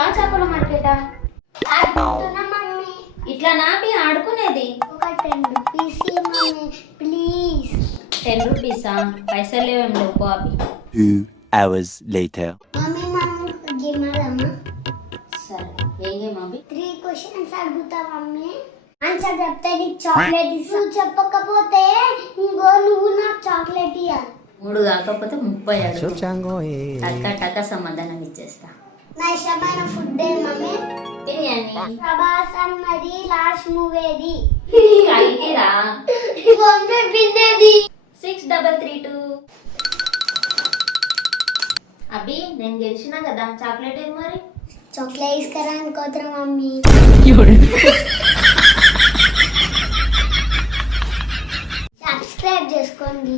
మార్కెటా చేపల మార్కెటా? ఆడుకుంటున్నా మమ్మీ. ఇట్లా నాపి ఆడుకునేది. ఒక 10 రూపీస్ మమ్మీ ప్లీజ్. 10 రూపీసా? పైసలు లేవేం లేవు పో అవి. 2 hours later. మమ్మీ మనం గేమ్ ఆడదామా? సరే ఏం గేమ్ అవి? 3 క్వశ్చన్స్ అడుగుతా మమ్మీ. ఆన్సర్ చెప్తే నీకు చాక్లెట్ ఇస్తా. నువ్వు చెప్పకపోతే నువ్వు నాకు చాక్లెట్ ఇవ్వాలి. 3 కాకపోతే 30 అడుగు. టక్క సమాధానం ఇచ్చేస్తా. నా ఇష్టమైన ఫుడ్ ఏ మమ్మీ? బిర్యానీ. ప్రభాస్ అన్నది లాస్ట్ మూవీ ఏది? కలిగిరా. మమ్మీ పిన్నది. 6332. అభి నేను గెలిచినా కదా, చాక్లెట్ ఏది మరి? చాక్లెట్ ఇస్కరా అనుకోతున్నా మమ్మీ. సబ్స్క్రైబ్ చేసుకోండి.